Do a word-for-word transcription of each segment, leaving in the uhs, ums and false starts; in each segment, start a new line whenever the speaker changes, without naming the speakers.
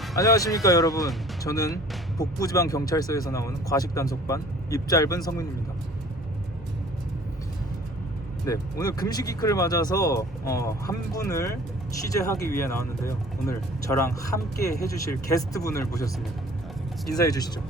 안녕하십니까 여러분. 저는 북부지방경찰서에서 나온 과식단속반 입짧은 성민입니다. 네, 오늘 금식이크를 맞아서 어, 한 분을 취재하기 위해 나왔는데요. 오늘 저랑 함께 해주실 게스트분을 모셨습니다. 인사해 주시죠.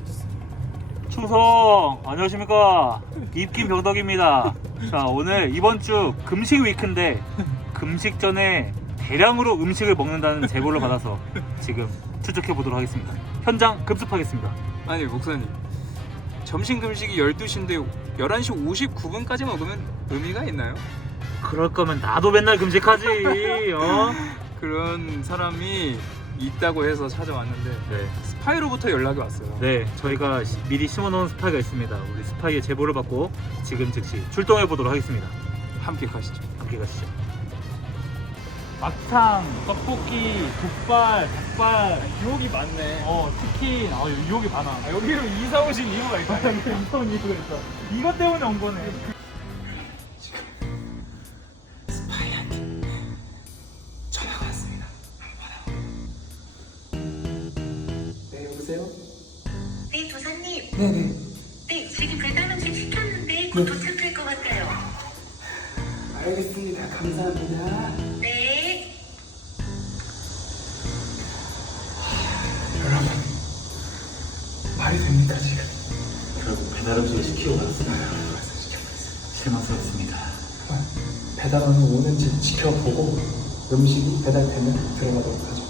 충성! 안녕하십니까. 입김 병덕입니다. 자, 오늘 이번 주 금식 위크인데 금식 전에 대량으로 음식을 먹는다는 제보를 받아서 지금 추적해 보도록 하겠습니다. 현장 급습하겠습니다.
아니 목사님, 점심 금식이 열두 시인데 열한 시 오십구 분까지 먹으면 의미가 있나요?
그럴 거면 나도 맨날 금식하지. 어?
그런 사람이 있다고 해서 찾아왔는데
네.
스파이로부터 연락이 왔어요.
네, 저희가 시- 미리 심어놓은 스파이가 있습니다. 우리 스파이의 제보를 받고 지금 즉시 출동해 보도록 하겠습니다.
함께 가시죠.
함께 가시죠. 막창, 떡볶이, 족발, 닭발,
유혹이 많네.
어, 치킨, 아, 유혹이 많아.
아, 여기로 이사 오신 이유가 있어요.
이런 이유가 있어. 이것 때문에 온 거네.
스파이한테 전화가 왔습니다. 네, 여보세요?
네, 도사님.
네네.
네, 지금 배달 음식 시켰는데 곧 도착할 것 같아요.
알겠습니다. 감사합니다.
네.
여러분, 말이 됩니까 지금?
결국 배달 음식을 시키고 갔습니다. 실망스럽습니다.
배달원이 오는지 지켜보고 음식이 배달되면 들어가도록 하죠.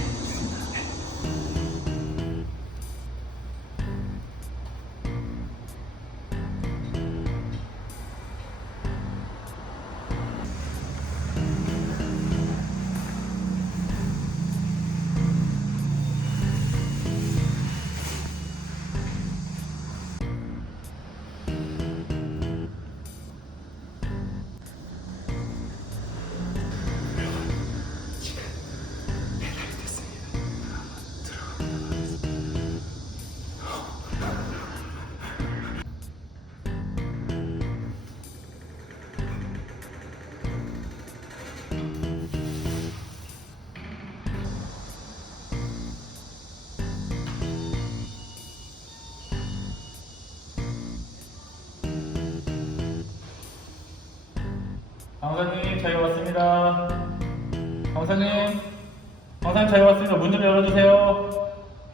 강사님, 저희 왔습니다. 강사님, 강사님 저희 왔습니다. 문 좀 열어주세요.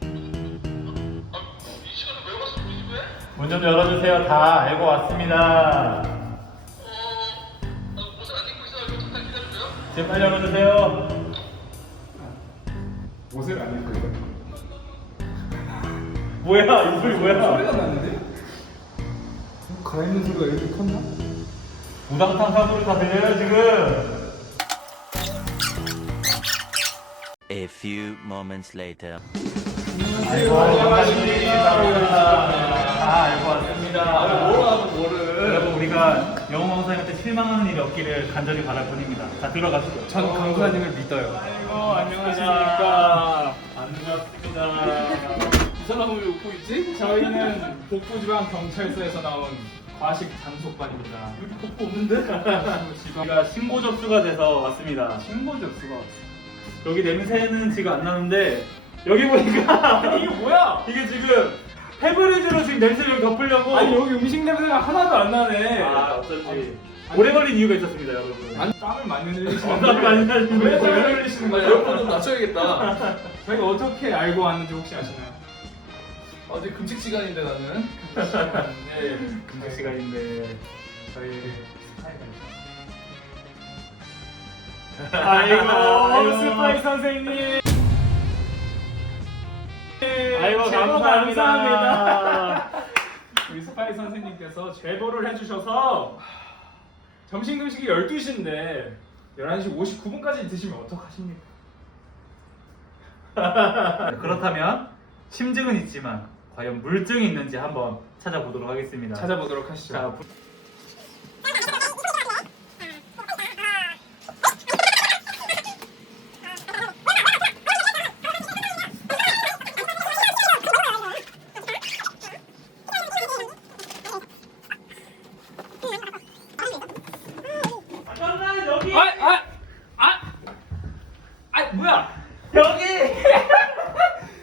문 좀 열어주세요. 다 알고 왔습니다. 지금 빨리 열어주세요.
옷을 안 입고 있어요.
뭐야, 이 소리 뭐야?
소리가 나는데? 갈아입는 소리가 이렇게 컸나?
우당탕 사소리 다 들려요 지금.
A few moments later.
아이고, 반갑습니다. 다 알고 왔습니다.
뭐라고 뭐를?
여러분, 우리가 영웅 강사님한테 실망하는 일이 없기를 간절히 바랄 뿐입니다. 자, 들어가시죠.
전 강사님을 믿어요.
아이고, 안녕하십니까. 반갑습니다.
이 사람은 왜 웃고 있지? 저희는 북부지방경찰서에서 나온 과식 단속반입니다.
여기 복부 없는데? 우리가 신고 접수가 돼서 왔습니다.
신고 접수가 왔어.
여기 냄새는 지금 안 나는데 여기 보니까
이게 뭐야?
이게 지금 페브리즈로 지금 냄새를 덮으려고.
아니 여기 음식 냄새가 하나도 안 나네.
아, 어쩐지 오래 걸린 이유가 있었습니다, 여러분.
아니, 땀을 많이
어,
흘리시는데
땀을 많이 흘리시는데.
왜 땀을 흘리시는 거예요?
에어컨 좀 낮춰야겠다.
저희가 어떻게 알고 왔는지 혹시 아시나요?
어제 금식 시간인데 나는.
네.
금식 시간인데
저희 스파이가 있어요.
아이고,
아이고 스파이 선생님.
아이고,
제보
감사합니다.
감사합니다. 우리 스파이 선생님께서 제보를 해주셔서 점심 금식이 열두 시인데 열한 시 오십구 분까지 드시면 어떡하십니까?
그렇다면 심증은 있지만 과연 물증이 있는지 한번 찾아보도록 하겠습니다.
찾아보도록 하시죠.
자,
아, 아, 아, 아, 뭐야?
여기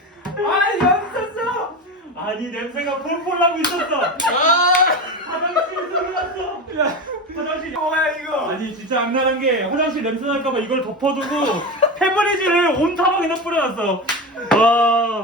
공포를 하고 있었어.
아!
화장실 소리 났어.
야,
화장실.
뭐야 이거?
아니 진짜 악랄한 게 화장실 냄새 날까봐 이걸 덮어두고 페브리즈를 온 타방에다 뿌려놨어. 와.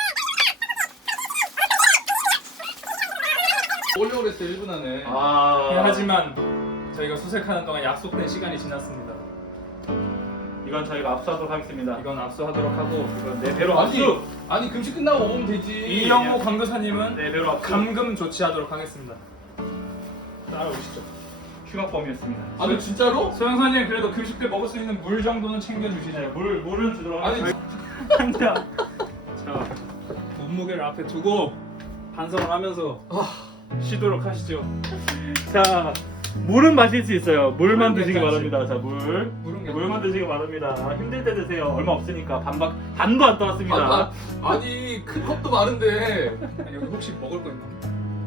올려고 그랬어 일 분 안에.
아.
예, 하지만 저희가 수색하는 동안 약속된 시간이 지났습니다.
이건 저희가 압수하도록 하겠습니다.
이건 압수하도록 하고
이건 내 배로
아니,
압수.
아니 금식 끝나고 오면 되지.
이영호 강도사님은
내 배로 압수.
감금 조치하도록 하겠습니다. 따라오시죠.
흉악범이었습니다.
아니 진짜로?
소영사님 그래도 금식 때 먹을 수 있는 물 정도는 챙겨주시나요?
물 물은 주도록
아니
하겠습니다. 한 잔.
자, 몸무게를 앞에 두고 반성을 하면서 쉬도록 하시죠.
자, 물은 마실 수 있어요. 물만
물은
드시기
괜찮지.
바랍니다. 자, 물.
물은
물만 드시기 바랍니다. 힘들 때 드세요. 얼마 없으니까 반박 반도 안 떠왔습니다.
아, 아, 아니 큰 컵도 많은데.
여기 혹시 먹을 거 있나?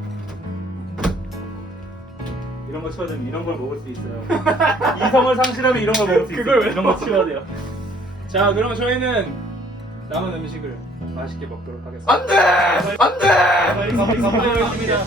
이런 거 치워야 되면 이런 걸 먹을 수 있어요. 이성을 상실하면 이런 걸 먹을 수 있어요.
그걸 왜
이런 거 치워야 돼요.
자, 그럼 저희는 남은 음식을 맛있게 먹도록 하겠습니다.
안돼, 안돼.
감사합니다.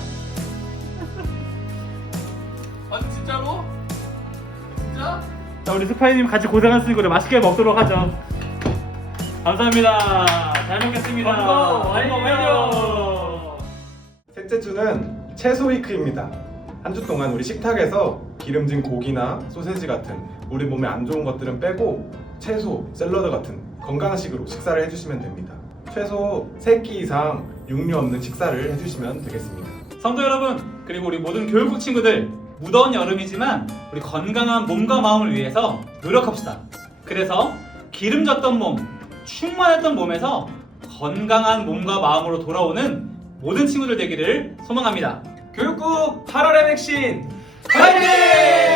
아니 진짜로? 진짜?
자, 우리 스파이님 같이 고생하셨으니까 우리 맛있게 먹도록 하죠. 감사합니다. 잘 먹겠습니다.
건강 완료.
완료.
셋째 주는 채소 위크입니다. 한 주 동안 우리 식탁에서 기름진 고기나 소세지 같은 우리 몸에 안 좋은 것들은 빼고 채소, 샐러드 같은 건강한 식으로 식사를 해주시면 됩니다. 최소 세 끼 이상 육류 없는 식사를 해주시면 되겠습니다.
성도 여러분, 그리고 우리 모든 교육국 친구들, 무더운 여름이지만 우리 건강한 몸과 마음을 위해서 노력합시다. 그래서 기름졌던 몸, 충만했던 몸에서 건강한 몸과 마음으로 돌아오는 모든 친구들 되기를 소망합니다.
교육국 팔월의 백신
화이팅!